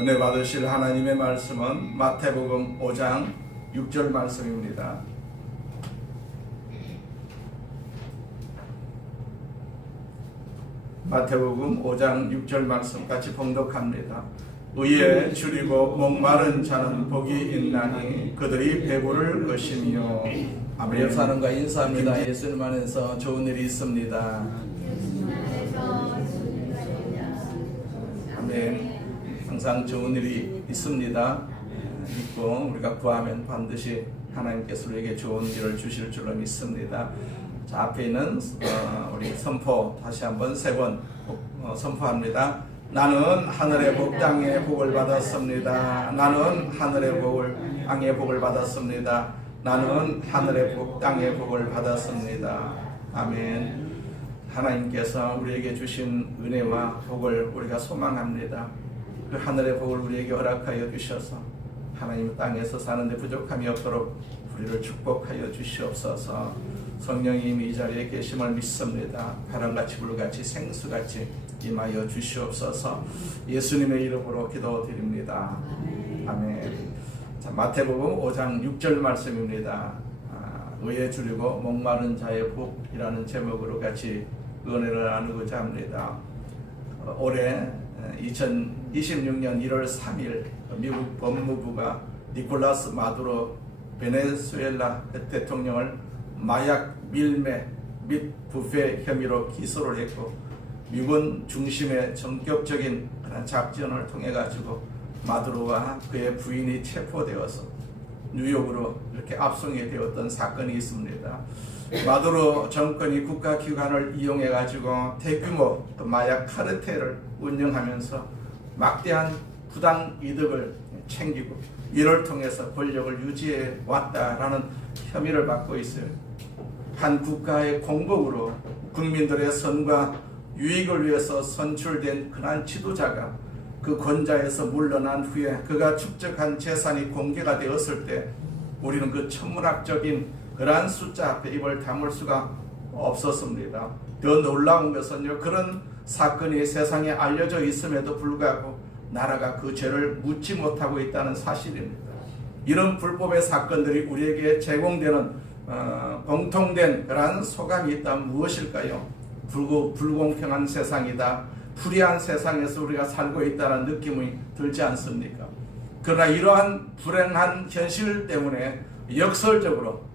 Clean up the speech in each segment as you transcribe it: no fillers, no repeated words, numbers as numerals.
은혜 받으실 하나님의 말씀은 마태복음 5장 6절 말씀입니다. 마태복음 5장 6절 말씀 같이 봉독합니다. 의에 줄이고 목마른 자는 복이 있나니 그들이 배부를 것이며. 아멘. 예수님과 인사합니다. 예수님 안에서 좋은 일이 있습니다. 아멘. 항상 좋은 일이 있습니다. 믿고 우리가 구하면 반드시 하나님께서 우리에게 좋은 일을 주실 줄로 믿습니다. 자, 앞에 있는 우리 선포 다시 한번 세 번 선포합니다. 나는 하늘의 복 땅의 복을 받았습니다. 나는 하늘의 복을 땅의 복을 받았습니다. 나는 하늘의 복 땅의 복을 받았습니다. 아멘. 하나님께서 우리에게 주신 은혜와 복을 우리가 소망합니다. 그 하늘의 복을 우리에게 허락하여 주셔서 하나님 땅에서 사는데 부족함이 없도록 우리를 축복하여 주시옵소서. 성령님이 이 자리에 계심을 믿습니다. 바람같이 불같이 생수같이 임하여 주시옵소서. 예수님의 이름으로 기도드립니다. 아멘. 자, 마태복음 5장 6절 말씀입니다. 의에 줄이고 목마른 자의 복이라는 제목으로 같이 은혜를 나누고자 합니다. 올해 2026년 1월 3일 미국 법무부가 니콜라스 마두로 베네수엘라 대통령을 마약 밀매 및 부패 혐의로 기소를 했고, 미군 중심의 전격적인 작전을 통해 가지고 마두로와 그의 부인이 체포되어서 뉴욕으로 이렇게 압송이 되었던 사건이 있습니다. 마두로 정권이 국가기관을 이용해 가지고 대규모 마약 카르텔을 운영하면서 막대한 부당 이득을 챙기고 이를 통해서 권력을 유지해 왔다라는 혐의를 받고 있어요. 한 국가의 공복으로 국민들의 선과 유익을 위해서 선출된 그러한 지도자가 그 권좌에서 물러난 후에 그가 축적한 재산이 공개가 되었을 때 우리는 그 천문학적인 그러한 숫자 앞에 입을 다물 수가 없었습니다. 더 놀라운 것은요, 그런 사건이 세상에 알려져 있음에도 불구하고 나라가 그 죄를 묻지 못하고 있다는 사실입니다. 이런 불법의 사건들이 우리에게 제공되는 공통된 그러한 소감이 있다면 무엇일까요? 불공평한 세상이다, 불의한 세상에서 우리가 살고 있다는 느낌이 들지 않습니까? 그러나 이러한 불행한 현실 때문에 역설적으로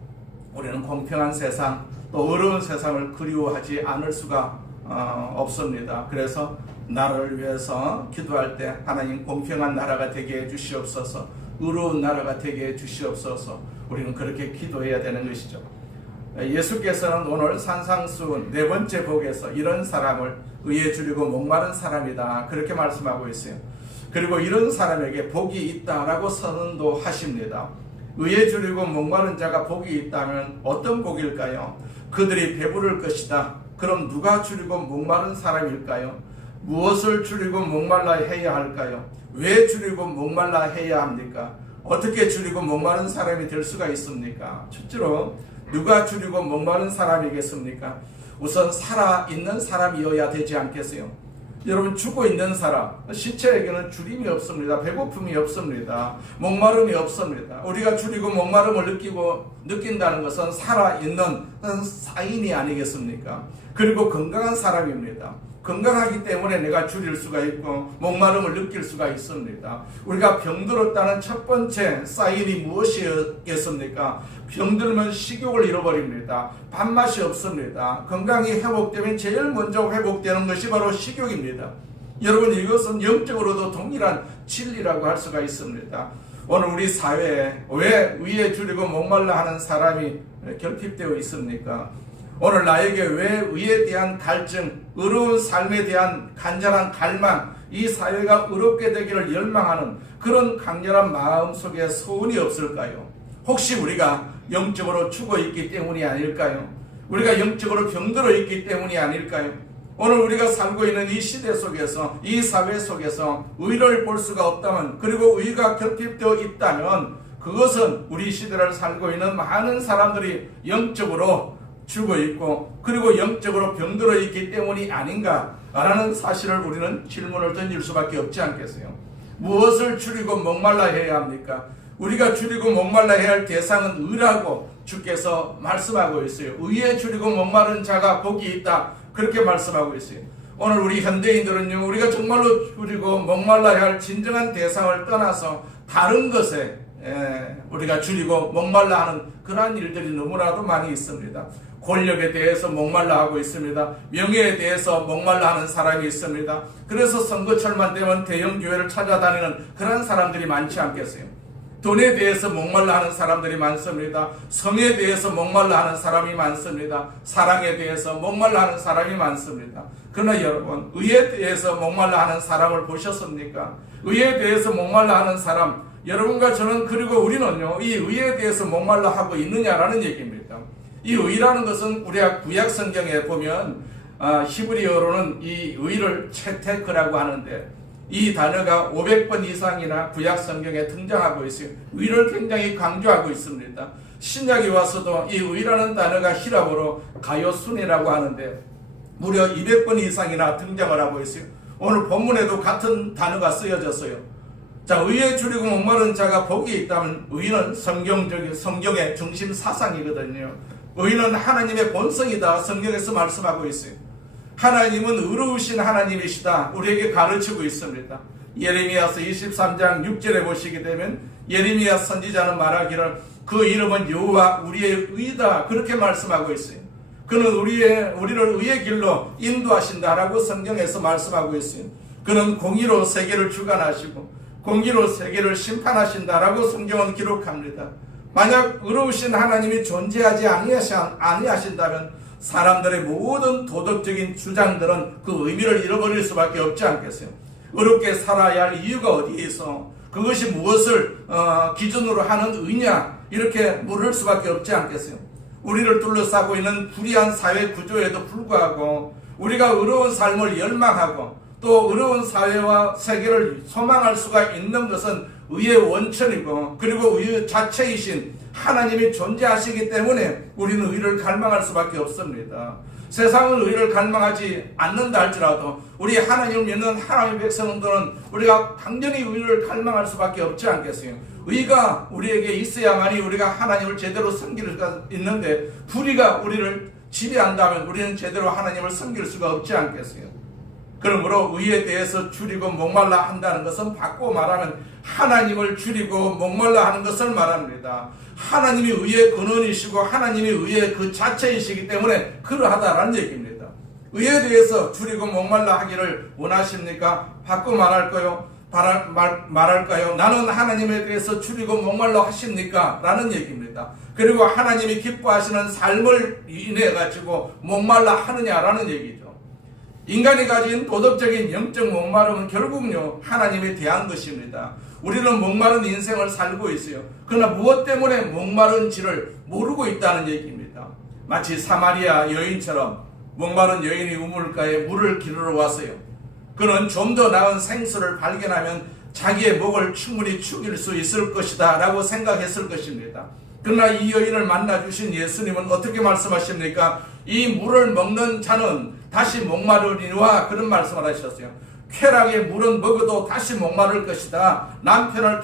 우리는 공평한 세상, 또 어려운 세상을 그리워하지 않을 수가 없습니다. 그래서 나라를 위해서 기도할 때 하나님 공평한 나라가 되게 해주시옵소서, 의로운 나라가 되게 해주시옵소서, 우리는 그렇게 기도해야 되는 것이죠. 예수께서는 오늘 산상수 네 번째 복에서 이런 사람을 의에 줄이고 목마른 사람이다 그렇게 말씀하고 있어요. 그리고 이런 사람에게 복이 있다라고 선언도 하십니다. 의에 줄이고 목마른 자가 복이 있다면 어떤 복일까요? 그들이 배부를 것이다. 그럼 누가 줄이고 목마른 사람일까요? 무엇을 줄이고 목말라 해야 할까요? 왜 줄이고 목말라 해야 합니까? 어떻게 줄이고 목마른 사람이 될 수가 있습니까? 첫째로 누가 줄이고 목마른 사람이겠습니까? 우선 살아있는 사람이어야 되지 않겠어요? 여러분, 죽어있는 사람, 시체에게는 줄임이 없습니다. 배고픔이 없습니다. 목마름이 없습니다. 우리가 줄이고 목마름을 느낀다는 것은 살아있는 사인이 아니겠습니까? 그리고 건강한 사람입니다. 건강하기 때문에 내가 줄일 수가 있고 목마름을 느낄 수가 있습니다. 우리가 병들었다는 첫 번째 사인이 무엇이겠습니까? 병들면 식욕을 잃어버립니다. 밥맛이 없습니다. 건강이 회복되면 제일 먼저 회복되는 것이 바로 식욕입니다. 여러분, 이것은 영적으로도 동일한 진리라고 할 수가 있습니다. 오늘 우리 사회에 왜 위에 줄이고 목말라 하는 사람이 결핍되어 있습니까? 오늘 나에게 왜 의에 대한 갈증, 의로운 삶에 대한 간절한 갈망, 이 사회가 의롭게 되기를 열망하는 그런 강렬한 마음 속에 소원이 없을까요? 혹시 우리가 영적으로 죽어있기 때문이 아닐까요? 우리가 영적으로 병들어 있기 때문이 아닐까요? 오늘 우리가 살고 있는 이 시대 속에서, 이 사회 속에서 의를 볼 수가 없다면, 그리고 의가 결핍되어 있다면 그것은 우리 시대를 살고 있는 많은 사람들이 영적으로 죽어 있고 그리고 영적으로 병들어 있기 때문이 아닌가라는 사실을 우리는 질문을 던질 수밖에 없지 않겠어요? 무엇을 줄이고 목말라 해야 합니까? 우리가 줄이고 목말라 해야 할 대상은 의라고 주께서 말씀하고 있어요. 의에 줄이고 목마른 자가 복이 있다, 그렇게 말씀하고 있어요. 오늘 우리 현대인들은요, 우리가 정말로 줄이고 목말라야 할 진정한 대상을 떠나서 다른 것에 우리가 줄이고 목말라 하는 그러한 일들이 너무나도 많이 있습니다. 권력에 대해서 목말라 하고 있습니다. 명예에 대해서 목말라 하는 사람이 있습니다. 그래서 선거철만 되면 대형 교회를 찾아다니는 그런 사람들이 많지 않겠어요? 돈에 대해서 목말라 하는 사람들이 많습니다. 성에 대해서 목말라 하는 사람이 많습니다. 사랑에 대해서 목말라 하는 사람이 많습니다. 그러나 여러분, 의에 대해서 목말라 하는 사람을 보셨습니까? 의에 대해서 목말라 하는 사람, 여러분과 저는, 그리고 우리는요, 이 의에 대해서 목말라 하고 있느냐라는 얘기입니다. 이 의라는 것은 우리가 구약 성경에 보면 히브리어로는 이 의를 채테크라고 하는데, 이 단어가 500번 이상이나 구약 성경에 등장하고 있어요. 의를 굉장히 강조하고 있습니다. 신약에 와서도 이 의라는 단어가 히라보로 가요순이라고 하는데 무려 200번 이상이나 등장을 하고 있어요. 오늘 본문에도 같은 단어가 쓰여졌어요. 자, 의에 줄이고 목마른 자가 복이 있다면, 의는 성경의 중심 사상이거든요. 의는 하나님의 본성이다, 성경에서 말씀하고 있어요. 하나님은 의로우신 하나님이시다, 우리에게 가르치고 있습니다. 예레미야서 23장 6절에 보시게 되면 예레미야 선지자는 말하기를 그 이름은 여호와 우리의 의다, 그렇게 말씀하고 있어요. 그는 우리를 의의 길로 인도하신다라고 성경에서 말씀하고 있어요. 그는 공의로 세계를 주관하시고 공의로 세계를 심판하신다라고 성경은 기록합니다. 만약 의로우신 하나님이 존재하지 아니하신다면 사람들의 모든 도덕적인 주장들은 그 의미를 잃어버릴 수밖에 없지 않겠어요? 의롭게 살아야 할 이유가 어디에 있어? 그것이 무엇을 기준으로 하는 의냐? 이렇게 물을 수밖에 없지 않겠어요? 우리를 둘러싸고 있는 불의한 사회 구조에도 불구하고 우리가 의로운 삶을 열망하고 또 의로운 사회와 세계를 소망할 수가 있는 것은 의의 원천이고, 그리고 의 자체이신 하나님이 존재하시기 때문에 우리는 의를 갈망할 수밖에 없습니다. 세상은 의를 갈망하지 않는다 할지라도 우리 하나님을 믿는 하나님의 백성들은 우리가 당연히 의를 갈망할 수밖에 없지 않겠어요? 의가 우리에게 있어야만이 우리가 하나님을 제대로 섬길 수가 있는데, 불의가 우리를 지배한다면 우리는 제대로 하나님을 섬길 수가 없지 않겠어요? 그러므로 의에 대해서 줄이고 목말라 한다는 것은 바꾸어 말하면 하나님을 줄이고 목말라 하는 것을 말합니다. 하나님이 의의 근원이시고 하나님이 의의 그 자체이시기 때문에 그러하다라는 얘기입니다. 의에 대해서 줄이고 목말라 하기를 원하십니까? 바꾸어 말할까요? 나는 하나님에 대해서 줄이고 목말라 하십니까? 라는 얘기입니다. 그리고 하나님이 기뻐하시는 삶을 인해 가지고 목말라 하느냐라는 얘기죠. 인간이 가진 도덕적인 영적 목마름은 결국요, 하나님에 대한 것입니다. 우리는 목마른 인생을 살고 있어요. 그러나 무엇 때문에 목마른지를 모르고 있다는 얘기입니다. 마치 사마리아 여인처럼 목마른 여인이 우물가에 물을 기르러 왔어요. 그는 좀 더 나은 생수를 발견하면 자기의 목을 충분히 축일 수 있을 것이다 라고 생각했을 것입니다. 그러나 이 여인을 만나주신 예수님은 어떻게 말씀하십니까? 이 물을 먹는 자는 다시 목마르리와, 그런 말씀을 하셨어요. 쾌락의 물은 먹어도 다시 목마를 것이다. 남편을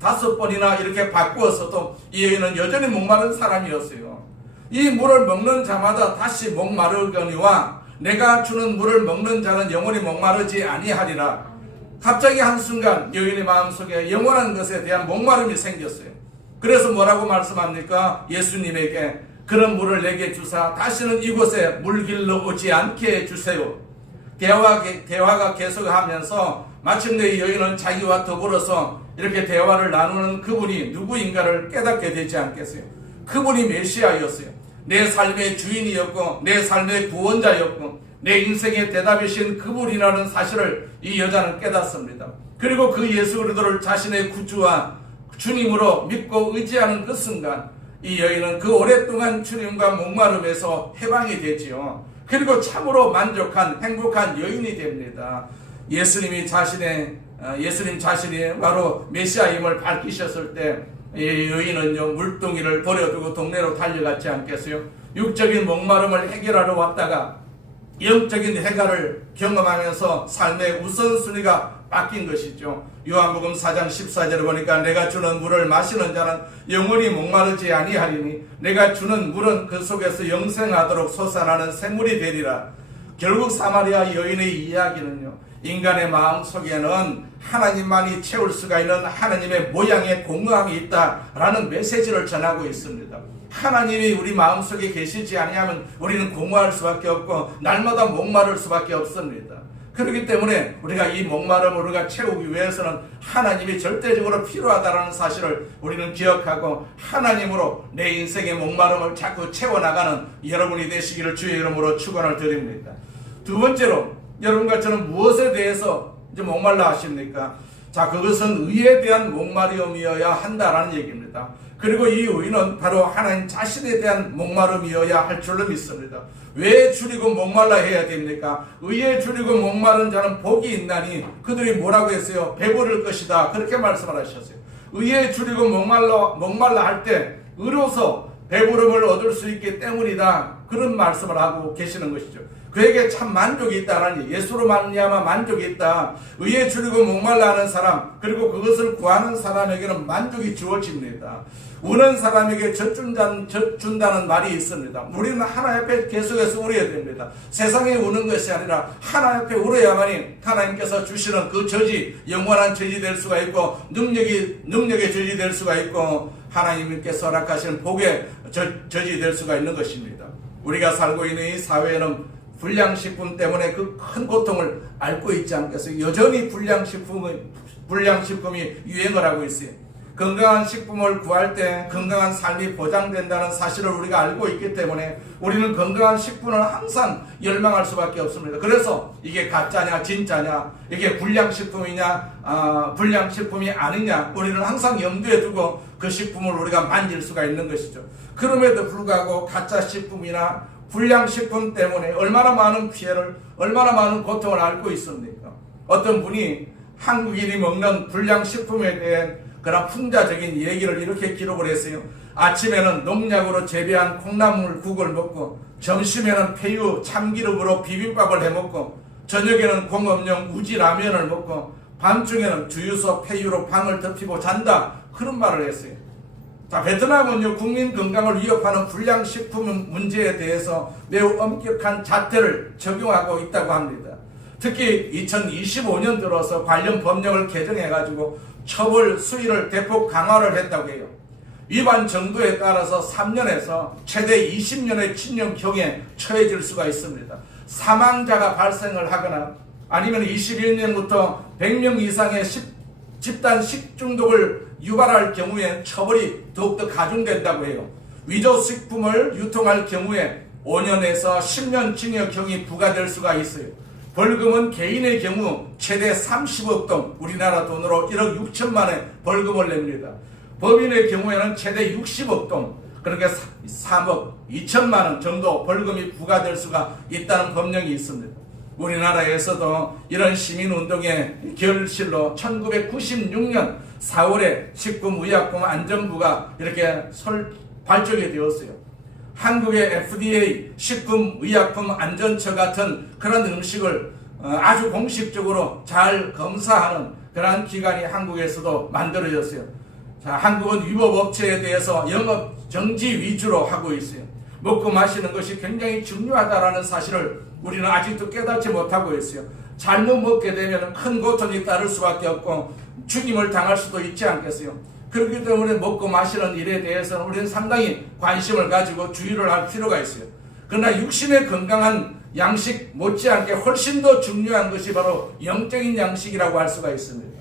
다섯 번이나 이렇게 바꾸었어도 이 여인은 여전히 목마른 사람이었어요. 이 물을 먹는 자마다 다시 목마르거니와 내가 주는 물을 먹는 자는 영원히 목마르지 아니하리라. 갑자기 한순간 여인의 마음속에 영원한 것에 대한 목마름이 생겼어요. 그래서 뭐라고 말씀합니까? 예수님에게 그런 물을 내게 주사 다시는 이곳에 물길로 오지 않게 해주세요. 대화가 계속하면서 마침내 이 여인은 자기와 더불어서 이렇게 대화를 나누는 그분이 누구인가를 깨닫게 되지 않겠어요? 그분이 메시아였어요. 내 삶의 주인이었고 내 삶의 구원자였고 내 인생의 대답이신 그분이라는 사실을 이 여자는 깨닫습니다. 그리고 그 예수 그리스도를 자신의 구주와 주님으로 믿고 의지하는 그 순간 이 여인은 그 오랫동안 주님과 목마름에서 해방이 되지요. 그리고 참으로 만족한 행복한 여인이 됩니다. 예수님 자신이 바로 메시아임을 밝히셨을 때 이 여인은요, 물동이를 버려두고 동네로 달려갔지 않겠어요? 육적인 목마름을 해결하러 왔다가 영적인 해결을 경험하면서 삶의 우선순위가 바뀐 것이죠. 요한복음 4장 14절에 보니까 내가 주는 물을 마시는 자는 영원히 목마르지 아니하리니 내가 주는 물은 그 속에서 영생하도록 솟아나는 샘물이 되리라. 결국 사마리아 여인의 이야기는요, 인간의 마음 속에는 하나님만이 채울 수가 있는 하나님의 모양의 공허함이 있다라는 메시지를 전하고 있습니다. 하나님이 우리 마음속에 계시지 아니하면 우리는 공허할 수밖에 없고 날마다 목마를 수밖에 없습니다. 그렇기 때문에 우리가 이 목마름을 우리가 채우기 위해서는 하나님이 절대적으로 필요하다는 사실을 우리는 기억하고 하나님으로 내 인생의 목마름을 자꾸 채워나가는 여러분이 되시기를 주의 이름으로 축원을 드립니다. 두 번째로, 여러분과 저는 무엇에 대해서 이제 목말라 하십니까? 자, 그것은 의에 대한 목마름이어야 한다라는 얘기입니다. 그리고 이 의는 바로 하나님 자신에 대한 목마름이어야 할 줄로 믿습니다. 왜 줄이고 목말라 해야 됩니까? 의에 줄이고 목마른 자는 복이 있나니 그들이 뭐라고 했어요? 배부를 것이다. 그렇게 말씀을 하셨어요. 의에 줄이고 목말라 할 때 의로서 배부름을 얻을 수 있기 때문이다. 그런 말씀을 하고 계시는 것이죠. 그에게 참 만족이 있다라니, 예수로 말미암아 만족이 있다. 의에 줄이고 목말라 하는 사람, 그리고 그것을 구하는 사람에게는 만족이 주어집니다. 우는 사람에게 젖 준다는 말이 있습니다. 우리는 하나님 앞에 계속해서 울어야 됩니다. 세상에 우는 것이 아니라 하나님 앞에 울어야만이 하나님께서 주시는 그 젖이 영원한 젖이 될 수가 있고 능력의 젖이 될 수가 있고 하나님께서 허락하시는 복의 젖이 될 수가 있는 것입니다. 우리가 살고 있는 이 사회에는 불량식품 때문에 그 큰 고통을 앓고 있지 않겠어요? 여전히 불량식품이 유행을 하고 있어요. 건강한 식품을 구할 때 건강한 삶이 보장된다는 사실을 우리가 알고 있기 때문에 우리는 건강한 식품을 항상 열망할 수밖에 없습니다. 그래서 이게 가짜냐 진짜냐, 이게 불량식품이냐 불량식품이 아니냐, 우리는 항상 염두에 두고 그 식품을 우리가 만질 수가 있는 것이죠. 그럼에도 불구하고 가짜 식품이나 불량식품 때문에 얼마나 많은 피해를, 얼마나 많은 고통을 앓고 있습니까? 어떤 분이 한국인이 먹는 불량식품에 대한 그런 풍자적인 얘기를 이렇게 기록을 했어요. 아침에는 농약으로 재배한 콩나물국을 먹고, 점심에는 폐유 참기름으로 비빔밥을 해먹고, 저녁에는 공업용 우지라면을 먹고, 밤중에는 주유소 폐유로 방을 덮이고 잔다. 그런 말을 했어요. 자, 베트남은요, 국민 건강을 위협하는 불량식품 문제에 대해서 매우 엄격한 잣대를 적용하고 있다고 합니다. 특히 2025년 들어서 관련 법령을 개정해가지고 처벌 수위를 대폭 강화를 했다고 해요. 위반 정도에 따라서 3년에서 최대 20년의 징역형에 처해질 수가 있습니다. 사망자가 발생을 하거나 아니면 21년부터 100명 이상의 집단 식중독을 유발할 경우에 처벌이 더욱더 가중된다고 해요. 위조식품을 유통할 경우에 5년에서 10년 징역형이 부과될 수가 있어요. 벌금은 개인의 경우 최대 30억 동, 우리나라 돈으로 1억 6천만의 벌금을 냅니다. 법인의 경우에는 최대 60억 동, 그러니까 3억 2천만 원 정도 벌금이 부과될 수가 있다는 법령이 있습니다. 우리나라에서도 이런 시민운동의 결실로 1996년 4월에 식품의약품안전부가 이렇게 발족이 되었어요. 한국의 FDA 식품의약품안전처 같은 그런 음식을 아주 공식적으로 잘 검사하는 그런 기관이 한국에서도 만들어졌어요. 자, 한국은 위법업체에 대해서 영업 정지 위주로 하고 있어요. 먹고 마시는 것이 굉장히 중요하다는 사실을 우리는 아직도 깨닫지 못하고 있어요. 잘못 먹게 되면 큰 고통이 따를 수밖에 없고 죽임을 당할 수도 있지 않겠어요. 그렇기 때문에 먹고 마시는 일에 대해서는 우리는 상당히 관심을 가지고 주의를 할 필요가 있어요. 그러나 육신의 건강한 양식 못지않게 훨씬 더 중요한 것이 바로 영적인 양식이라고 할 수가 있습니다.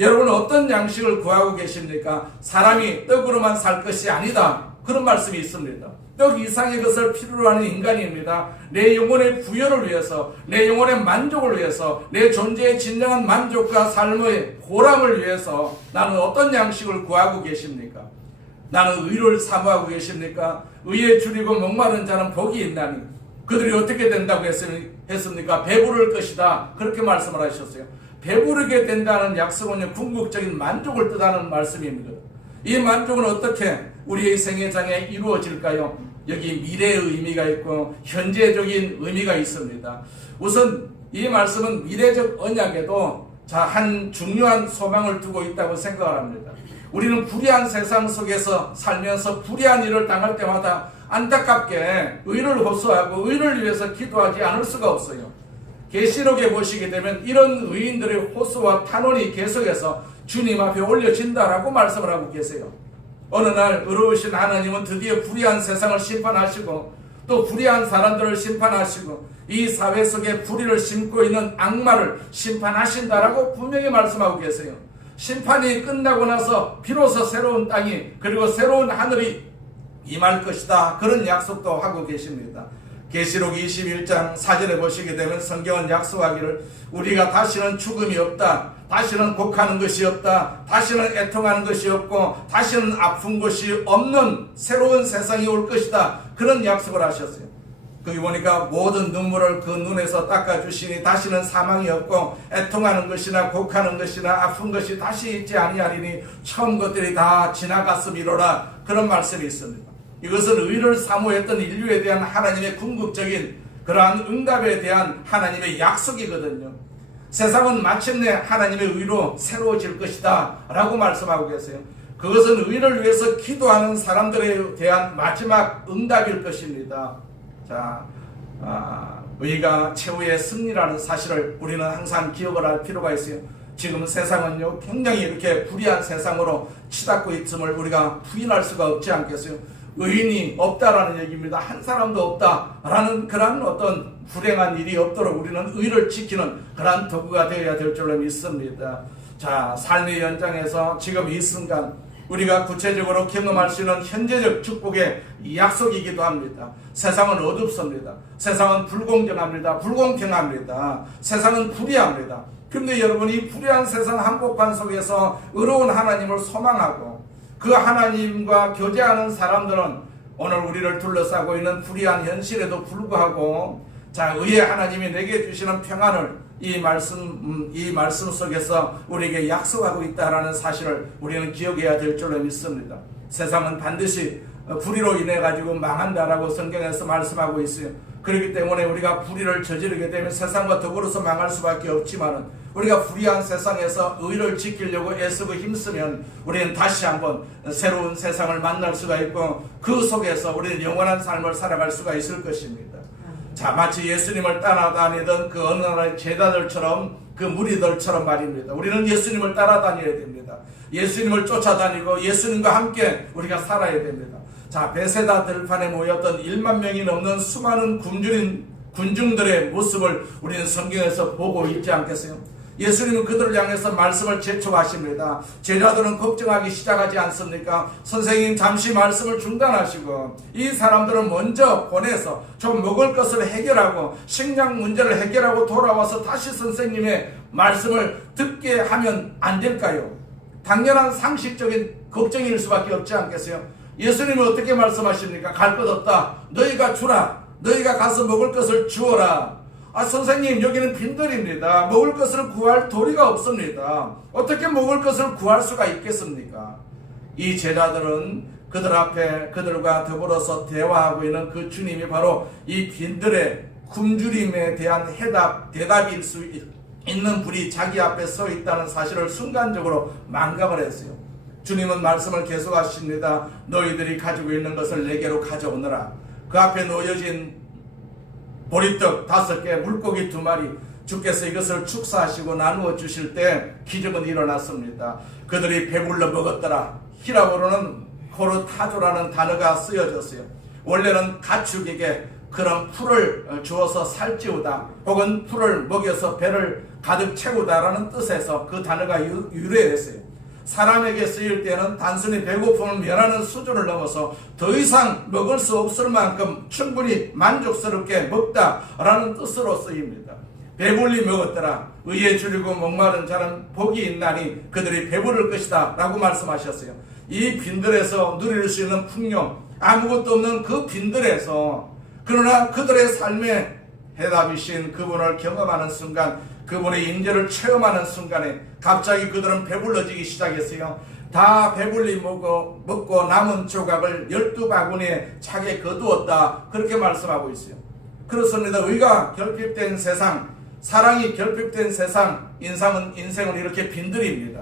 여러분, 어떤 양식을 구하고 계십니까? 사람이 떡으로만 살 것이 아니다. 그런 말씀이 있습니다. 떡 이상의 것을 필요로 하는 인간입니다. 내 영혼의 부여를 위해서, 내 영혼의 만족을 위해서, 내 존재의 진정한 만족과 삶의 보람을 위해서 나는 어떤 양식을 구하고 계십니까? 나는 의를 사모하고 계십니까? 의에 줄이고 목마른 자는 복이 있나니 그들이 어떻게 된다고 했습니까? 배부를 것이다. 그렇게 말씀을 하셨어요. 배부르게 된다는 약속은요, 궁극적인 만족을 뜻하는 말씀입니다. 이 만족은 어떻게 우리의 생애장에 이루어질까요? 여기 미래의 의미가 있고 현재적인 의미가 있습니다. 우선 이 말씀은 미래적 언약에도 한 중요한 소망을 두고 있다고 생각을 합니다. 우리는 불의한 세상 속에서 살면서 불의한 일을 당할 때마다 안타깝게 의를 호소하고 의를 위해서 기도하지 않을 수가 없어요. 계시록에 보시게 되면 이런 의인들의 호소와 탄원이 계속해서 주님 앞에 올려진다라고 말씀을 하고 계세요. 어느 날 의로우신 하나님은 드디어 불의한 세상을 심판하시고 또 불의한 사람들을 심판하시고 이 사회 속에 불의를 심고 있는 악마를 심판하신다라고 분명히 말씀하고 계세요. 심판이 끝나고 나서 비로소 새로운 땅이 그리고 새로운 하늘이 임할 것이다, 그런 약속도 하고 계십니다. 계시록 21장 4절에 보시게 되면 성경은 약속하기를 우리가 다시는 죽음이 없다, 다시는 곡하는 것이 없다, 다시는 애통하는 것이 없고 다시는 아픈 것이 없는 새로운 세상이 올 것이다, 그런 약속을 하셨어요. 거기 보니까 모든 눈물을 그 눈에서 닦아주시니 다시는 사망이 없고 애통하는 것이나 곡하는 것이나 아픈 것이 다시 있지 아니하리니 처음 것들이 다 지나갔음이로라, 그런 말씀이 있습니다. 이것은 의를 사모했던 인류에 대한 하나님의 궁극적인 그러한 응답에 대한 하나님의 약속이거든요. 세상은 마침내 하나님의 의로 새로워질 것이다 라고 말씀하고 계세요. 그것은 의를 위해서 기도하는 사람들에 대한 마지막 응답일 것입니다. 의가 최후의 승리라는 사실을 우리는 항상 기억을 할 필요가 있어요. 지금 세상은요, 굉장히 이렇게 불의한 세상으로 치닫고 있음을 우리가 부인할 수가 없지 않겠어요? 의인이 없다라는 얘기입니다. 한 사람도 없다라는 그런 어떤 불행한 일이 없도록 우리는 의를 지키는 그런 도구가 되어야 될 줄로 믿습니다. 삶의 연장에서 지금 이 순간 우리가 구체적으로 경험할 수 있는 현재적 축복의 약속이기도 합니다. 세상은 어둡습니다. 세상은 불공정합니다. 불공평합니다. 세상은 불의합니다. 그런데 여러분, 이 불의한 세상 한복판 속에서 의로운 하나님을 소망하고 그 하나님과 교제하는 사람들은 오늘 우리를 둘러싸고 있는 불의한 현실에도 불구하고 의의 하나님이 내게 주시는 평안을 이 말씀 속에서 우리에게 약속하고 있다라는 사실을 우리는 기억해야 될 줄로 믿습니다. 세상은 반드시 불의로 인해 가지고 망한다라고 성경에서 말씀하고 있어요. 그렇기 때문에 우리가 불의를 저지르게 되면 세상과 더불어서 망할 수밖에 없지만은 우리가 불의한 세상에서 의를 지키려고 애쓰고 힘쓰면 우리는 다시 한번 새로운 세상을 만날 수가 있고 그 속에서 우리는 영원한 삶을 살아갈 수가 있을 것입니다. 마치 예수님을 따라다니던 그 어느 나라의 제자들처럼 그 무리들처럼 말입니다. 우리는 예수님을 따라다녀야 됩니다. 예수님을 쫓아다니고 예수님과 함께 우리가 살아야 됩니다. 베세다 들판에 모였던 1만 명이 넘는 수많은 군중들의 모습을 우리는 성경에서 보고 있지 않겠어요? 예수님은 그들을 향해서 말씀을 재촉하십니다. 제자들은 걱정하기 시작하지 않습니까? 선생님, 잠시 말씀을 중단하시고 이 사람들은 먼저 보내서 좀 먹을 것을 해결하고 식량 문제를 해결하고 돌아와서 다시 선생님의 말씀을 듣게 하면 안 될까요? 당연한 상식적인 걱정일 수밖에 없지 않겠어요? 예수님은 어떻게 말씀하십니까? 갈 것 없다, 너희가 주라, 너희가 가서 먹을 것을 주어라. 선생님, 여기는 빈들입니다. 먹을 것을 구할 도리가 없습니다. 어떻게 먹을 것을 구할 수가 있겠습니까? 이 제자들은 그들 앞에 그들과 더불어서 대화하고 있는 그 주님이 바로 이 빈들의 굶주림에 대한 대답일 수 있는 분이 자기 앞에 서 있다는 사실을 순간적으로 망각을 했어요. 주님은 말씀을 계속하십니다. 너희들이 가지고 있는 것을 내게로 가져오너라. 그 앞에 놓여진 보리떡 5개, 물고기 2마리, 주께서 이것을 축사하시고 나누어 주실 때 기적은 일어났습니다. 그들이 배불러 먹었더라. 히라보로는 코르타조라는 단어가 쓰여졌어요. 원래는 가축에게 그런 풀을 주어서 살찌우다 혹은 풀을 먹여서 배를 가득 채우다라는 뜻에서 그 단어가 유래했어요. 사람에게 쓰일 때는 단순히 배고픔을 면하는 수준을 넘어서 더 이상 먹을 수 없을 만큼 충분히 만족스럽게 먹다라는 뜻으로 쓰입니다. 배불리 먹었더라. 의에 줄이고 목마른 자는 복이 있나니 그들이 배부를 것이다 라고 말씀하셨어요. 이 빈들에서 누릴 수 있는 풍요, 아무것도 없는 그 빈들에서 그러나 그들의 삶의 해답이신 그분을 경험하는 순간, 그분의 임재를 체험하는 순간에 갑자기 그들은 배불러지기 시작했어요. 다 배불리 먹고 남은 조각을 12바구니에 차게 거두었다, 그렇게 말씀하고 있어요. 그렇습니다. 의가 결핍된 세상, 사랑이 결핍된 세상, 인생은 이렇게 빈들입니다.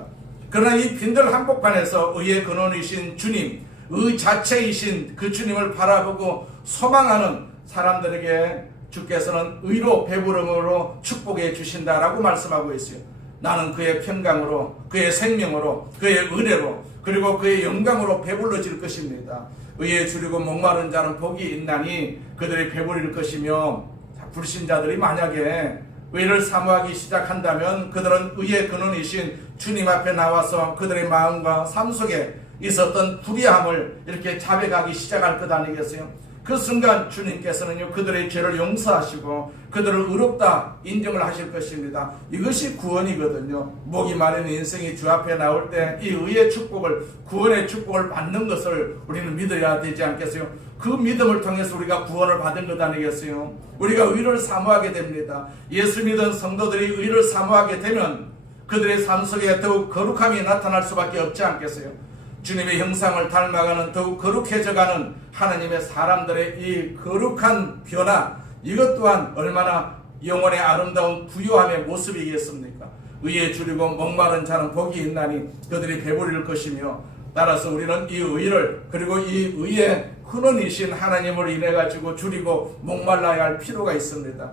그러나 이 빈들 한복판에서 의의 근원이신 주님, 의 자체이신 그 주님을 바라보고 소망하는 사람들에게 주께서는 의로 배부름으로 축복해 주신다라고 말씀하고 있어요. 나는 그의 평강으로, 그의 생명으로, 그의 은혜로, 그리고 그의 영광으로 배불러질 것입니다. 의에 줄이고 목마른 자는 복이 있나니 그들이 배부릴 것이며, 불신자들이 만약에 의를 사모하기 시작한다면 그들은 의의 근원이신 주님 앞에 나와서 그들의 마음과 삶 속에 있었던 불의함을 이렇게 자백하기 시작할 것 아니겠어요? 그 순간 주님께서는요, 그들의 죄를 용서하시고 그들을 의롭다 인정을 하실 것입니다. 이것이 구원이거든요. 목이 마른 인생이 주 앞에 나올 때 이 의의 축복을, 구원의 축복을 받는 것을 우리는 믿어야 되지 않겠어요? 그 믿음을 통해서 우리가 구원을 받은 것 아니겠어요? 우리가 의를 사모하게 됩니다. 예수 믿은 성도들이 의를 사모하게 되면 그들의 삶 속에 더욱 거룩함이 나타날 수밖에 없지 않겠어요? 주님의 형상을 닮아가는, 더욱 거룩해져가는 하나님의 사람들의 이 거룩한 변화, 이것 또한 얼마나 영혼의 아름다운 부요함의 모습이겠습니까? 의에 줄이고 목마른 자는 복이 있나니 그들이 배부릴 것이며, 따라서 우리는 이 의를, 그리고 이 의의 근원이신 하나님을 인해 가지고 줄이고 목말라야 할 필요가 있습니다.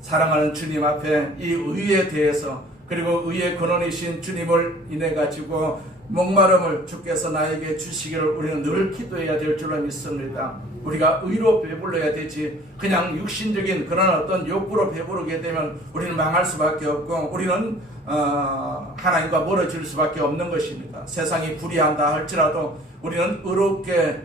사랑하는 주님 앞에 이 의에 대해서, 그리고 의의 근원이신 주님을 인해 가지고 목마름을 주께서 나에게 주시기를 우리는 늘 기도해야 될 줄로 믿습니다. 우리가 의로 배불러야 되지, 그냥 육신적인 그런 어떤 욕구로 배부르게 되면 우리는 망할 수밖에 없고, 우리는 하나님과 멀어질 수밖에 없는 것입니다. 세상이 불의한다 할지라도 우리는 의롭게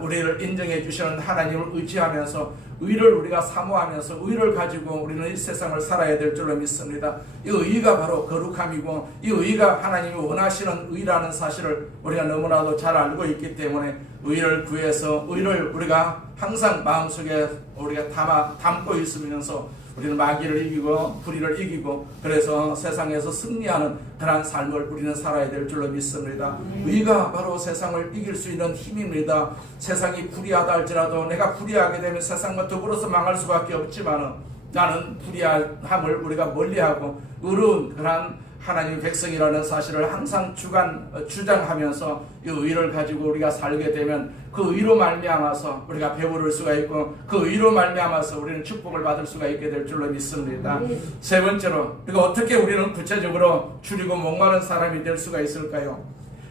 우리를 인정해 주시는 하나님을 의지하면서 의를 우리가 사모하면서 의를 가지고 우리는 이 세상을 살아야 될 줄로 믿습니다. 이 의가 바로 거룩함이고, 이 의가 하나님이 원하시는 의라는 사실을 우리가 너무나도 잘 알고 있기 때문에 의를 구해서 의를 우리가 항상 마음속에 우리가 담고 있으면서 우리는 마귀를 이기고 불의를 이기고, 그래서 세상에서 승리하는 그러한 삶을 우리는 살아야 될 줄로 믿습니다. 의가 바로 세상을 이길 수 있는 힘입니다. 세상이 불의하다 할지라도 내가 불의하게 되면 세상과 더불어서 망할 수밖에 없지만, 나는 불의함을 우리가 멀리하고 의로운 그러한 하나님 백성이라는 사실을 항상 주장하면서 이 의를 가지고 우리가 살게 되면 그 의로 말미암아서 우리가 배부를 수가 있고, 그 의로 말미암아서 우리는 축복을 받을 수가 있게 될 줄로 믿습니다. 세 번째로, 그리고 어떻게 우리는 구체적으로 줄이고 목마른 사람이 될 수가 있을까요?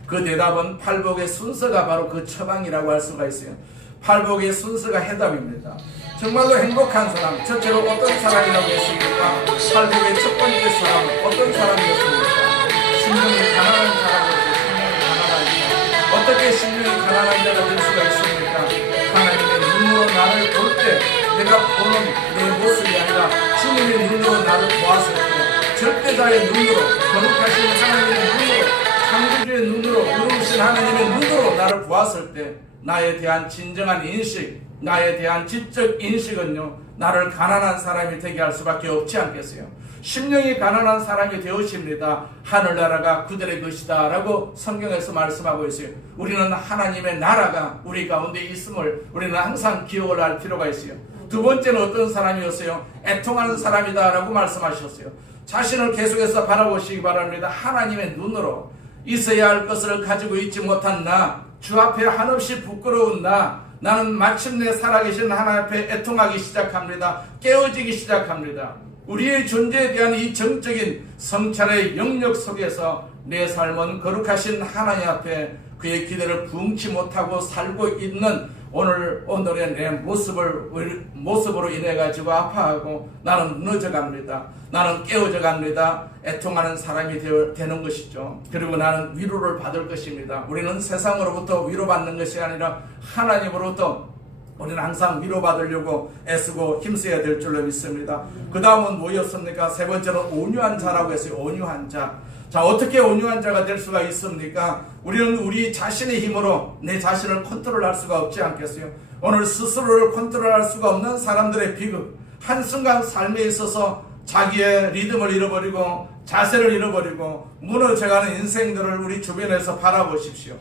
그 대답은 팔복의 순서가 바로 그 처방이라고 할 수가 있어요. 팔복의 순서가 해답입니다. 정말로 행복한 사람, 첫째로 어떤 사람이라고 했습니까? 팔복의 첫 번째 사람은 어떤 사람이었습니까? 심령이 가난한 사람이었어요. 심령이 가난하니까. 어떻게 심령이 가난한 자가 될 수가 있습니까? 하나님의 눈으로 나를 볼 때, 내가 보는 내 모습이 아니라 주님의 눈으로 나를 보았을 때, 절대자의 눈으로, 거룩하신 하나님의 눈으로, 창조주의 눈으로, 의로우신 하나님의 눈으로 나를 보았을 때, 나에 대한 진정한 인식, 나에 대한 지적 인식은요, 나를 가난한 사람이 되게 할 수밖에 없지 않겠어요? 심령이 가난한 사람이 되어집니다. 하늘나라가 그들의 것이다 라고 성경에서 말씀하고 있어요. 우리는 하나님의 나라가 우리 가운데 있음을 우리는 항상 기억을 할 필요가 있어요. 두 번째는 어떤 사람이었어요? 애통하는 사람이다 라고 말씀하셨어요. 자신을 계속해서 바라보시기 바랍니다. 하나님의 눈으로 있어야 할 것을 가지고 있지 못한 나, 주 앞에 한없이 부끄러운 나는 마침내 살아계신 하나님 앞에 애통하기 시작합니다. 깨어지기 시작합니다. 우리의 존재에 대한 이 정적인 성찰의 영역 속에서 내 삶은 거룩하신 하나님 앞에 그의 기대를 부응치 못하고 살고 있는 오늘의 내 모습으로 인해 가지고 아파하고 나는 무너져 갑니다. 나는 깨어져 갑니다. 애통하는 사람이 되는 것이죠. 그리고 나는 위로를 받을 것입니다. 우리는 세상으로부터 위로받는 것이 아니라 하나님으로부터 우리는 항상 위로받으려고 애쓰고 힘써야 될 줄로 믿습니다. 그 다음은 뭐였습니까? 세 번째는 온유한 자라고 했어요. 온유한 자. 자, 어떻게 온유한 자가 될 수가 있습니까? 우리는 우리 자신의 힘으로 내 자신을 컨트롤할 수가 없지 않겠어요? 오늘 스스로를 컨트롤할 수가 없는 사람들의 비극, 한순간 삶에 있어서 자기의 리듬을 잃어버리고 자세를 잃어버리고 무너져가는 인생들을 우리 주변에서 바라보십시오.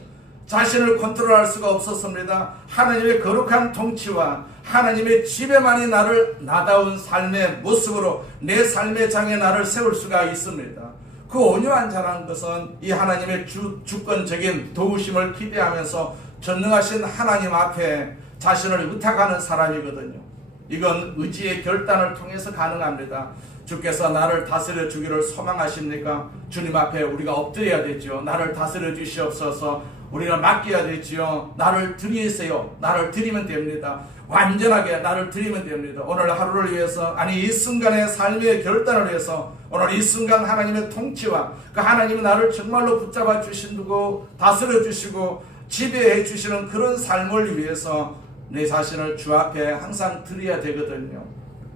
자신을 컨트롤할 수가 없었습니다. 하나님의 거룩한 통치와 하나님의 지배만이 나를 나다운 삶의 모습으로 내 삶의 장에 나를 세울 수가 있습니다. 그 온유한 자라는 것은 이 하나님의 주권적인 도우심을 기대하면서 전능하신 하나님 앞에 자신을 의탁하는 사람이거든요. 이건 의지의 결단을 통해서 가능합니다. 주께서 나를 다스려 주기를 소망하십니까? 주님 앞에 우리가 엎드려야 되죠. 나를 다스려 주시옵소서. 우리가 맡겨야 되지요. 나를 드리세요. 나를 드리면 됩니다. 완전하게 나를 드리면 됩니다. 오늘 하루를 위해서, 아니 이 순간의 삶의 결단을 위해서, 오늘 이 순간 하나님의 통치와 그 하나님이 나를 정말로 붙잡아 주시고 다스려 주시고 지배해 주시는 그런 삶을 위해서 내 자신을 주 앞에 항상 드려야 되거든요.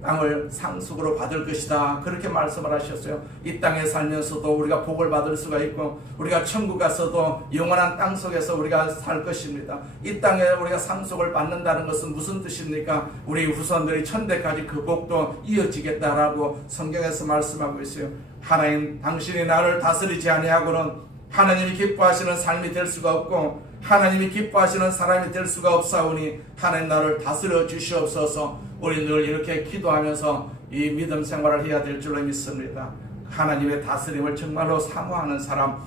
땅을 상속으로 받을 것이다, 그렇게 말씀을 하셨어요. 이 땅에 살면서도 우리가 복을 받을 수가 있고, 우리가 천국 가서도 영원한 땅 속에서 우리가 살 것입니다. 이 땅에 우리가 상속을 받는다는 것은 무슨 뜻입니까? 우리 후손들이 천대까지 그 복도 이어지겠다라고 성경에서 말씀하고 있어요. 하나님, 당신이 나를 다스리지 아니하고는 하나님이 기뻐하시는 삶이 될 수가 없고, 하나님이 기뻐하시는 사람이 될 수가 없사오니 하나님 나를 다스려 주시옵소서. 우리 늘 이렇게 기도하면서 이 믿음 생활을 해야 될 줄로 믿습니다. 하나님의 다스림을 정말로 사모하는 사람,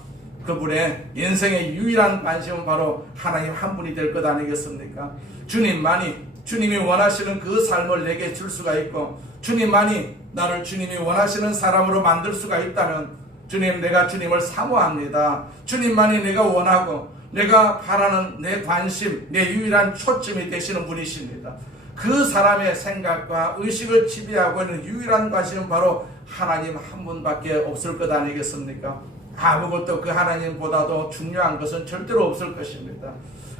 그분의 인생의 유일한 관심은 바로 하나님 한 분이 될 것 아니겠습니까? 주님이 원하시는 그 삶을 내게 줄 수가 있고, 주님만이 나를 주님이 원하시는 사람으로 만들 수가 있다면, 주님, 내가 주님을 사모합니다. 주님만이 내가 원하고 내가 바라는 내 관심, 내 유일한 초점이 되시는 분이십니다. 그 사람의 생각과 의식을 지배하고 있는 유일한 관심은 바로 하나님 한 분밖에 없을 것 아니겠습니까? 아무것도 그 하나님보다도 중요한 것은 절대로 없을 것입니다.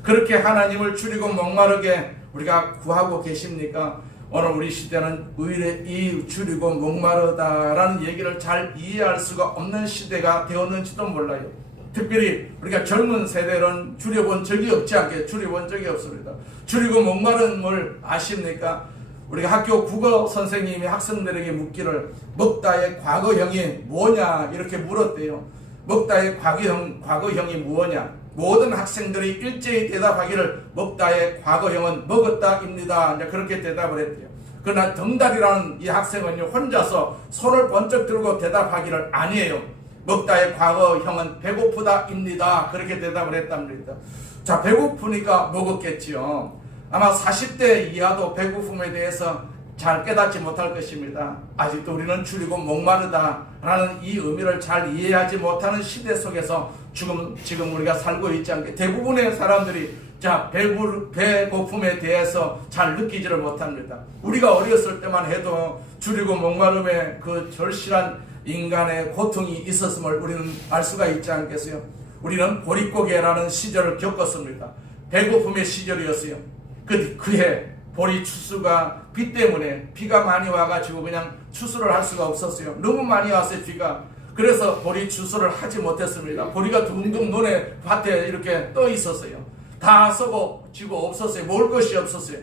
그렇게 하나님을 줄이고 목마르게 우리가 구하고 계십니까? 오늘 우리 시대는 의뢰 이 줄이고 목마르다라는 얘기를 잘 이해할 수가 없는 시대가 되었는지도 몰라요. 특별히 우리가 젊은 세대는 줄여본 적이 없지 않게 줄여본 적이 없습니다. 줄이고 목마른 걸 아십니까? 우리가 학교 국어 선생님이 학생들에게 묻기를 먹다의 과거형이 뭐냐 이렇게 물었대요. 먹다의 과거형이 뭐냐? 모든 학생들이 일제히 대답하기를 먹다의 과거형은 먹었다입니다. 이제 그렇게 대답을 했대요. 그러나 덩달이라는 이 학생은요, 혼자서 손을 번쩍 들고 대답하기를 아니에요. 먹다의 과거형은 배고프다입니다. 그렇게 대답을 했답니다. 자, 배고프니까 먹었겠지요. 아마 40대 이하도 배고픔에 대해서 잘 깨닫지 못할 것입니다. 아직도 우리는 줄이고 목마르다라는 이 의미를 잘 이해하지 못하는 시대 속에서 지금 우리가 살고 있지 않게 대부분의 사람들이 배고픔에 대해서 잘 느끼지를 못합니다. 우리가 어렸을 때만 해도 줄이고 목마름의 그 절실한 인간의 고통이 있었음을 우리는 알 수가 있지 않겠어요? 우리는 보릿고개라는 시절을 겪었습니다. 배고픔의 시절이었어요. 그해 보리 추수가 비 때문에 비가 많이 와가지고 그냥 추수를 할 수가 없었어요. 너무 많이 왔어요, 비가. 그래서 보리 추수를 하지 못했습니다. 보리가 둥둥 논에 밭에 이렇게 떠 있었어요. 다 썩어지고 없었어요. 먹을 것이 없었어요.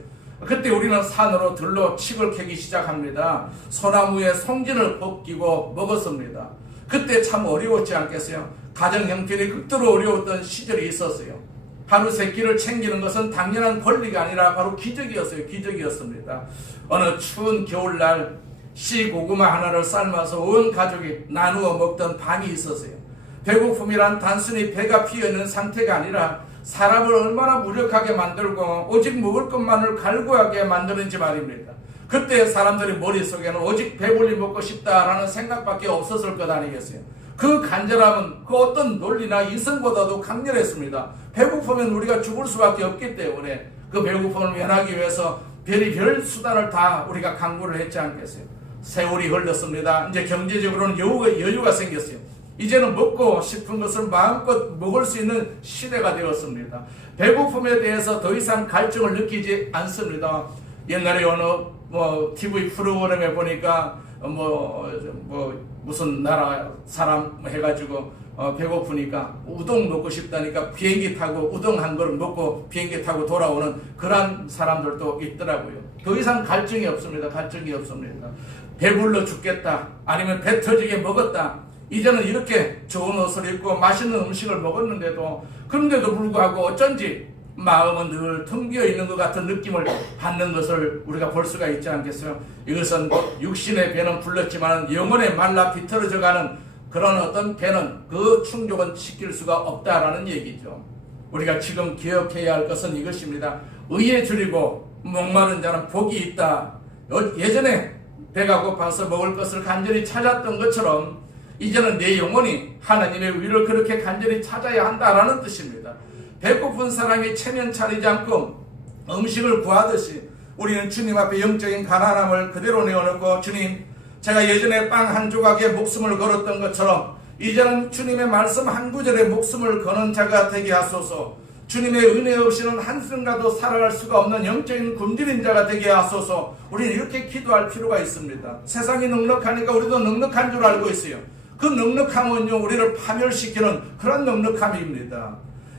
그때 우리는 산으로 들러 칡을 캐기 시작합니다. 소나무에 송진을 벗기고 먹었습니다. 그때 참 어려웠지 않겠어요? 가정 형편이 극도로 어려웠던 시절이 있었어요. 하루 세 끼를 챙기는 것은 당연한 권리가 아니라 바로 기적이었어요. 기적이었습니다. 어느 추운 겨울날 씨 고구마 하나를 삶아서 온 가족이 나누어 먹던 밤이 있었어요. 배고픔이란 단순히 배가 피어있는 상태가 아니라 사람을 얼마나 무력하게 만들고 오직 먹을 것만을 갈구하게 만드는지 말입니다. 그때 사람들의 머릿속에는 오직 배불리 먹고 싶다라는 생각밖에 없었을 것 아니겠어요? 그 간절함은 그 어떤 논리나 이성보다도 강렬했습니다. 배고프면 우리가 죽을 수밖에 없기 때문에 그 배고픔을 면하기 위해서 별의별 수단을 다 우리가 강구를 했지 않겠어요? 세월이 흘렀습니다. 이제 경제적으로는 여유가 생겼어요. 이제는 먹고 싶은 것을 마음껏 먹을 수 있는 시대가 되었습니다. 배고픔에 대해서 더 이상 갈증을 느끼지 않습니다. 옛날에 어느 TV 프로그램에 보니까 무슨 나라 사람 해가지고 배고프니까 우동 먹고 싶다니까 비행기 타고 우동 한 그릇 먹고 비행기 타고 돌아오는 그런 사람들도 있더라고요. 더 이상 갈증이 없습니다. 갈증이 없습니다. 배불러 죽겠다, 아니면 배 터지게 먹었다, 이제는 이렇게 좋은 옷을 입고 맛있는 음식을 먹었는데도, 그런데도 불구하고 어쩐지 마음은 늘 텅 비어 있는 것 같은 느낌을 받는 것을 우리가 볼 수가 있지 않겠어요? 이것은 곧 육신의 배는 불렀지만 영혼의 말라 비틀어져가는 그런 어떤 배는, 그 충족은 시킬 수가 없다라는 얘기죠. 우리가 지금 기억해야 할 것은 이것입니다. 의에 줄이고 목마른 자는 복이 있다. 예전에 배가 고파서 먹을 것을 간절히 찾았던 것처럼 이제는 내 영혼이 하나님의 의를 그렇게 간절히 찾아야 한다라는 뜻입니다. 배고픈 사람이 체면 차리지 않고 음식을 구하듯이 우리는 주님 앞에 영적인 가난함을 그대로 내어놓고, 주님, 제가 예전에 빵 한 조각에 목숨을 걸었던 것처럼 이제는 주님의 말씀 한 구절에 목숨을 거는 자가 되게 하소서. 주님의 은혜 없이는 한순간도 살아갈 수가 없는 영적인 굶주린 자가 되게 하소서. 우리는 이렇게 기도할 필요가 있습니다. 세상이 넉넉하니까 우리도 넉넉한 줄 알고 있어요. 그 넉넉함은요, 우리를 파멸시키는 그런 넉넉함입니다.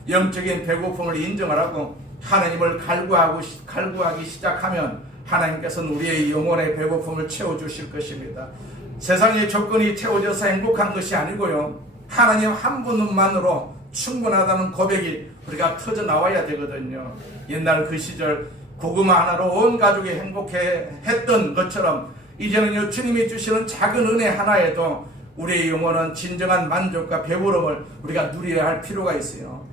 영적인 배고픔을 인정하라고 하나님을 갈구하기 시작하면 하나님께서는 우리의 영혼의 배고픔을 채워주실 것입니다. 세상의 조건이 채워져서 행복한 것이 아니고요, 하나님 한 분만으로 충분하다는 고백이 우리가 터져 나와야 되거든요. 옛날 그 시절 고구마 하나로 온 가족이 행복했던 것처럼 이제는요, 주님이 주시는 작은 은혜 하나에도 우리의 영혼은 진정한 만족과 배부름을 우리가 누려야 할 필요가 있어요.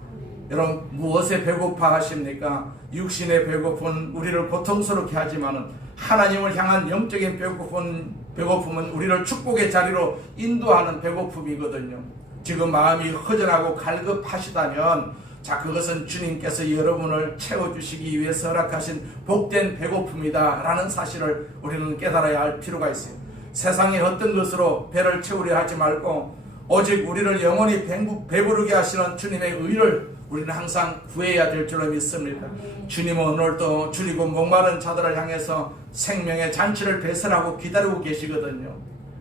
여러분, 무엇에 배고파 하십니까? 육신의 배고픔은 우리를 고통스럽게 하지만은 하나님을 향한 영적인 배고픔은 우리를 축복의 자리로 인도하는 배고픔이거든요. 지금 마음이 허전하고 갈급하시다면, 자, 그것은 주님께서 여러분을 채워주시기 위해서 허락하신 복된 배고픔이다 라는 사실을 우리는 깨달아야 할 필요가 있어요. 세상의 어떤 것으로 배를 채우려 하지 말고 오직 우리를 영원히 배부르게 하시는 주님의 의를 우리는 항상 구해야 될 줄로 믿습니다. 주님은 오늘도 줄이고 목마른 자들을 향해서 생명의 잔치를 배설하고 기다리고 계시거든요.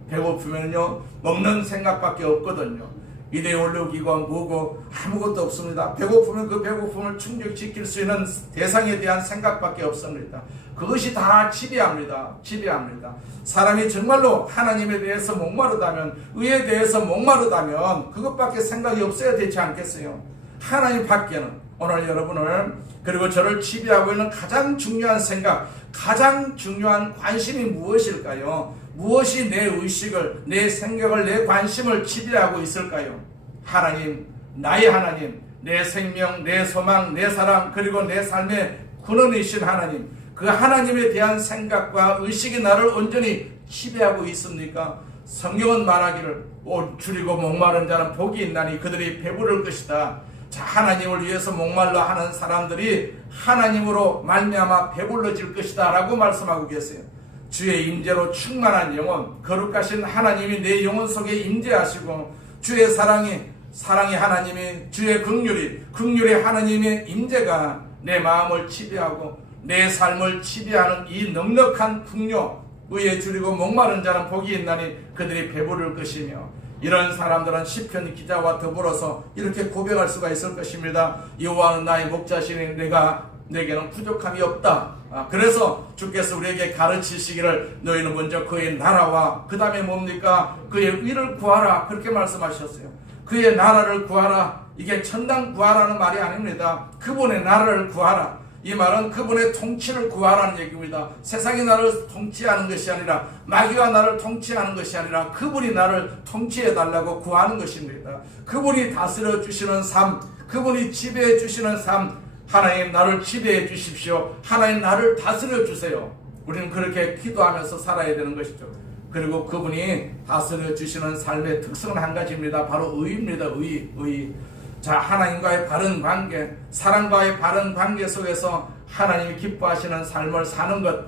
배고프면요, 먹는 생각밖에 없거든요. 이래 올려기고 뭐고 아무것도 없습니다. 배고프면 그 배고픔을 충족시킬 수 있는 대상에 대한 생각밖에 없습니다. 그것이 다 지배합니다. 사람이 정말로 하나님에 대해서 목마르다면, 의에 대해서 목마르다면 그것밖에 생각이 없어야 되지 않겠어요? 하나님 밖에는 오늘 여러분을, 그리고 저를 지배하고 있는 가장 중요한 생각, 가장 중요한 관심이 무엇일까요? 무엇이 내 의식을, 내 생각을, 내 관심을 지배하고 있을까요? 하나님, 나의 하나님, 내 생명, 내 소망, 내 사랑, 그리고 내 삶의 근원이신 하나님, 그 하나님에 대한 생각과 의식이 나를 온전히 지배하고 있습니까? 성경은 말하기를 줄이고 목마른 자는 복이 있나니 그들이 배부를 것이다. 자, 하나님을 위해서 목말라 하는 사람들이 하나님으로 말미암아 배불러질 것이다 라고 말씀하고 계세요. 주의 임재로 충만한 영혼, 거룩하신 하나님이 내 영혼 속에 임재하시고, 주의 사랑이 하나님이, 주의 긍휼이 하나님의 임재가 내 마음을 지배하고 내 삶을 지배하는 이 넉넉한 풍요, 의에 줄이고 목마른 자는 복이 있나니 그들이 배부를 것이며, 이런 사람들은 시편 기자와 더불어서 이렇게 고백할 수가 있을 것입니다. 여호와는 나의 목자시니 내게는 부족함이 없다. 그래서 주께서 우리에게 가르치시기를 너희는 먼저 그의 나라와 그 다음에 뭡니까? 그의 의를 구하라. 그렇게 말씀하셨어요. 그의 나라를 구하라. 이게 천당 구하라는 말이 아닙니다. 그분의 나라를 구하라. 이 말은 그분의 통치를 구하라는 얘기입니다. 세상이 나를 통치하는 것이 아니라, 마귀가 나를 통치하는 것이 아니라 그분이 나를 통치해달라고 구하는 것입니다. 그분이 다스려 주시는 삶, 그분이 지배해 주시는 삶, 하나님 나를 지배해 주십시오. 하나님 나를 다스려 주세요. 우리는 그렇게 기도하면서 살아야 되는 것이죠. 그리고 그분이 다스려 주시는 삶의 특성은 한 가지입니다. 바로 의입니다. 의. 자, 하나님과의 바른 관계, 사랑과의 바른 관계 속에서 하나님이 기뻐하시는 삶을 사는 것.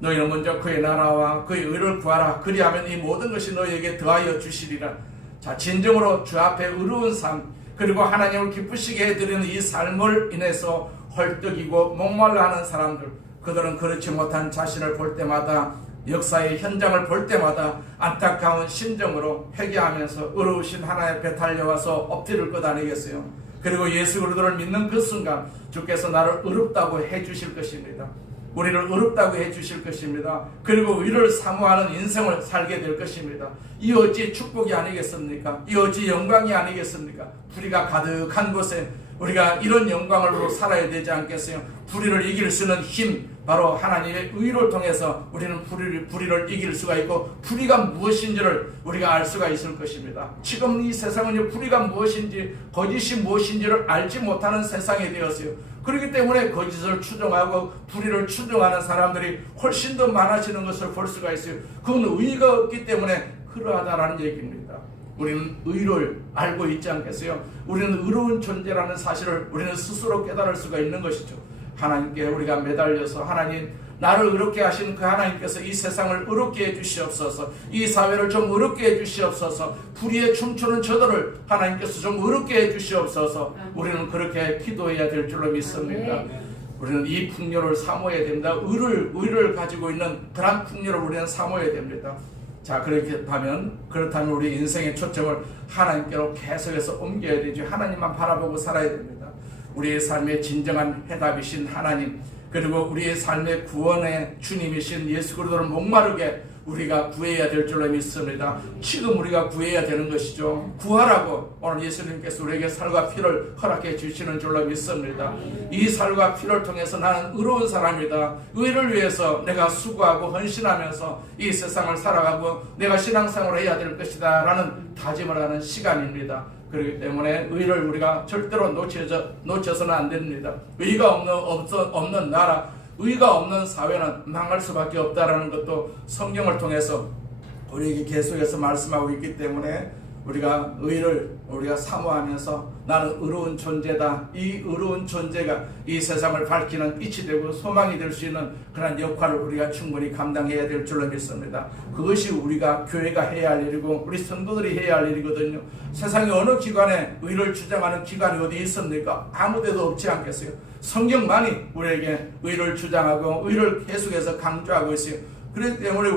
너희는 먼저 그의 나라와 그의 의를 구하라. 그리하면 이 모든 것이 너희에게 더하여 주시리라. 자, 진정으로 주 앞에 의로운 삶, 그리고 하나님을 기쁘시게 해드리는 이 삶을 인해서 헐떡이고 목말라 하는 사람들, 그들은 그렇지 못한 자신을 볼 때마다, 역사의 현장을 볼 때마다 안타까운 심정으로 회개하면서 의로우신 하나님 앞에 달려와서 엎드릴 것 아니겠어요? 그리고 예수 그리스도를 믿는 그 순간 주께서 나를 의롭다고 해주실 것입니다. 우리를 어렵다고 해주실 것입니다. 그리고 의를 사모하는 인생을 살게 될 것입니다. 이 어찌 축복이 아니겠습니까? 이 어찌 영광이 아니겠습니까? 불의가 가득한 곳에 우리가 이런 영광으로 살아야 되지 않겠어요? 불의를 이길 수 있는 힘, 바로 하나님의 의를 통해서 우리는 불의를 이길 수가 있고, 불의가 무엇인지를 우리가 알 수가 있을 것입니다. 지금 이 세상은 불의가 무엇인지, 거짓이 무엇인지를 알지 못하는 세상이 되었어요. 그렇기 때문에 거짓을 추종하고 불의를 추종하는 사람들이 훨씬 더 많아지는 것을 볼 수가 있어요. 그건 의의가 없기 때문에 그러하다라는 얘기입니다. 우리는 의를 알고 있지 않겠어요? 우리는 의로운 존재라는 사실을 우리는 스스로 깨달을 수가 있는 것이죠. 하나님께 우리가 매달려서, 하나님, 나를 의롭게 하신 그 하나님께서 이 세상을 의롭게 해주시옵소서, 이 사회를 좀 의롭게 해주시옵소서, 불의에 춤추는 저들을 하나님께서 좀 의롭게 해주시옵소서, 우리는 그렇게 기도해야 될 줄로 믿습니다. 우리는 이 풍요를 사모해야 됩니다. 의를 가지고 있는 그런 풍요를 우리는 사모해야 됩니다. 자, 그렇다면 우리 인생의 초점을 하나님께로 계속해서 옮겨야 되죠. 하나님만 바라보고 살아야 됩니다. 우리의 삶의 진정한 해답이신 하나님, 그리고 우리의 삶의 구원의 주님이신 예수 그리스도를 목마르게 우리가 구해야 될 줄로 믿습니다. 지금 우리가 구해야 되는 것이죠. 구하라고 오늘 예수님께서 우리에게 살과 피를 허락해 주시는 줄로 믿습니다. 이 살과 피를 통해서 나는 의로운 사람이다, 의를 위해서 내가 수고하고 헌신하면서 이 세상을 살아가고 내가 신앙생활을 해야 될 것이다 라는 다짐을 하는 시간입니다. 그렇기 때문에 의를 우리가 절대로 놓쳐서는 안 됩니다. 의가 없는 나라, 의가 없는 사회는 망할 수밖에 없다라는 것도 성경을 통해서 우리에게 계속해서 말씀하고 있기 때문에 우리가 의를 사모하면서 나는 의로운 존재다, 이 의로운 존재가 이 세상을 밝히는 빛이 되고 소망이 될 수 있는 그런 역할을 우리가 충분히 감당해야 될 줄로 믿습니다. 그것이 우리가 교회가 해야 할 일이고 우리 성도들이 해야 할 일이거든요. 세상에 어느 기관에 의를 주장하는 기관이 어디 있습니까? 아무데도 없지 않겠어요? 성경만이 우리에게 의를 주장하고 의를 계속해서 강조하고 있어요. 그렇기 때문에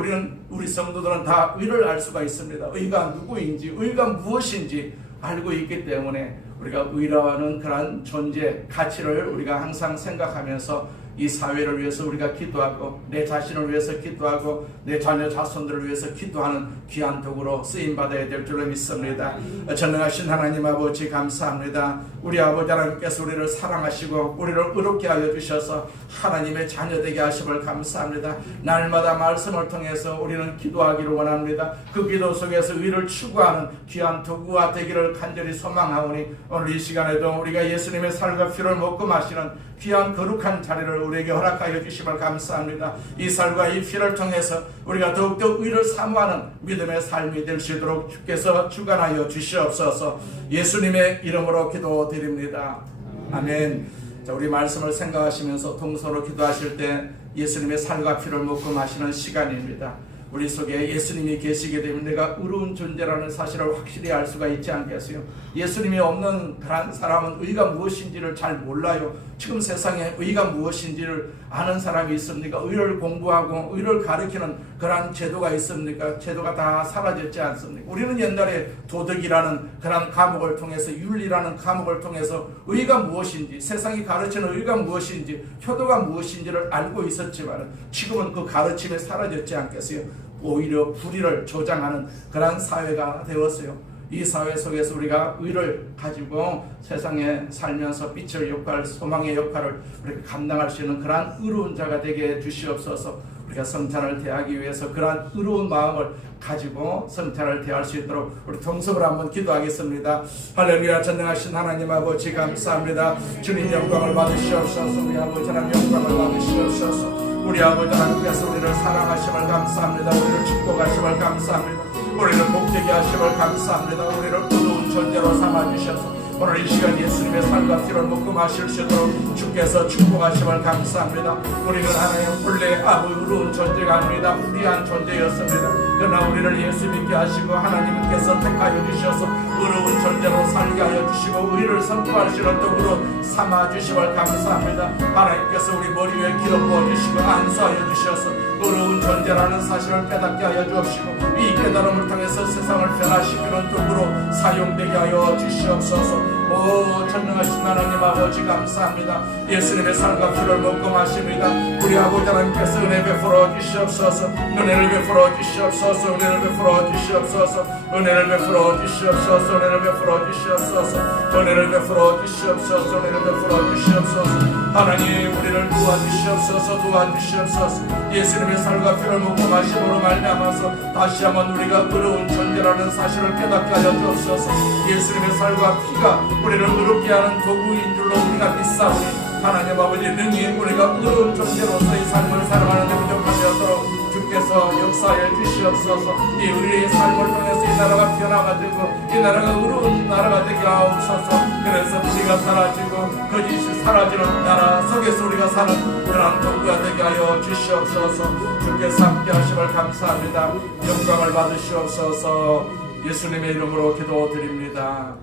우리 성도들은 다 의를 알 수가 있습니다. 의가 누구인지, 의가 무엇인지 알고 있기 때문에 우리가 의라는 그런 존재, 가치를 우리가 항상 생각하면서 이 사회를 위해서 우리가 기도하고 내 자신을 위해서 기도하고 내 자녀 자손들을 위해서 기도하는 귀한 도구로 쓰임받아야 될 줄로 믿습니다. 전능하신 하나님 아버지 감사합니다. 우리 아버지 하나님께서 우리를 사랑하시고 우리를 의롭게 하여 주셔서 하나님의 자녀 되게 하심을 감사합니다. 날마다 말씀을 통해서 우리는 기도하기를 원합니다. 그 기도 속에서 의를 추구하는 귀한 도구가 되기를 간절히 소망하오니 오늘 이 시간에도 우리가 예수님의 살과 피를 먹고 마시는 귀한 거룩한 자리를 우리에게 허락하여 주심을 감사합니다. 이 살과 이 피를 통해서 우리가 더욱더 의를 사모하는 믿음의 삶이 될 수 있도록 주께서 주관하여 주시옵소서. 예수님의 이름으로 기도드립니다. 아멘. 자, 우리 말씀을 생각하시면서 동서로 기도하실 때 예수님의 살과 피를 먹고 마시는 시간입니다. 우리 속에 예수님이 계시게 되면 내가 의로운 존재라는 사실을 확실히 알 수가 있지 않겠어요? 예수님이 없는 그런 사람은 의가 무엇인지를 잘 몰라요. 지금 세상에 의가 무엇인지를 아는 사람이 있습니까? 의를 공부하고 의를 가르치는 그런 제도가 있습니까? 제도가 다 사라졌지 않습니까? 우리는 옛날에 도덕이라는 그런 과목을 통해서, 윤리라는 과목을 통해서 의가 무엇인지, 세상이 가르치는 의가 무엇인지, 효도가 무엇인지를 알고 있었지만 지금은 그 가르침이 사라졌지 않겠어요? 오히려 불의를 조장하는 그런 사회가 되었어요. 이 사회 속에서 우리가 의를 가지고 세상에 살면서 빛의 역할, 소망의 역할을 우리가 감당할 수 있는 그러한 의로운 자가 되게 해주시옵소서. 우리가 성찬을 대하기 위해서 그러한 의로운 마음을 가지고 성찬을 대할 수 있도록 우리 동성으로 한번 기도하겠습니다. 할렐루야. 전능하신 하나님 아버지 감사합니다. 주님 영광을 받으시옵소서. 우리 아버지 하나님 영광을 받으시옵소서. 우리 아버지 하나님께서 우리를 사랑하심을 감사합니다. 우리를 축복하심을 감사합니다. 우리를 복되게 하심을 감사합니다. 우리를 의로운 존재로 삼아주셔서 오늘 이 시간 예수님의 살과 피를 먹고 마실 수 있도록 주께서 축복하심을 감사합니다. 우리는 하나님 본래 의로운 존재가 아닙니다. 불의한 존재였습니다. 그러나 우리를 예수 믿게 하시고 하나님께서 택하여 주셔서 의로운 존재로 살게 하여 주시고 의를 선포하시는 도구로 삼아주심을 감사합니다. 하나님께서 우리 머리 위에 기름 부어주시고 안수하여 주셔서 의로운 존재라는 사실을 깨닫게 하여 주옵시고 이 깨달음을 통해서 세상을 변화시키는 도구로 사용되게 하여 주시옵소서. 오 전능하신 하나님 아버지 감사합니다. 예수님의 삶과 피를 먹고 마십니다. 우리 아버지 하나님께서 은혜 베풀어 주시옵소서. 은혜를 베풀어 주시옵소서. 은혜를 베풀어 주시옵소서. 은혜를 베풀어 주시옵소서. 은혜를 베풀어 주시옵소서. 은혜를 베풀어 주시옵소서. 은혜를 베풀어 주시옵소서. 하나님 우리를 도와주시옵소서. 도와주시옵소서. 예수님의 살과 피를 먹고 마심으로 말미암아서 다시 한번 우리가 어려운 존재라는 사실을 깨닫게 하여 주옵소서. 예수님의 살과 피가 우리를 어렵게 하는 도구인 줄로 우리가 믿사오니 하나님 아버지 능히 우리가 어려운 존재로서의 삶을 살아가는 데 부족하되었도록 주께서 역사해 주시옵소서. 이 우리의 삶을 통해서 이 나라가 변화가 되고 이 나라가 어려운 나라가 되게 하옵소서. 그래서 우리가 사라지고 거짓이 사라지는 나라 속에서 우리가 사는 그런 도구가 되게 하여 주시옵소서. 주께서 함께 하심을 감사합니다. 영광을 받으시옵소서. 예수님의 이름으로 기도드립니다.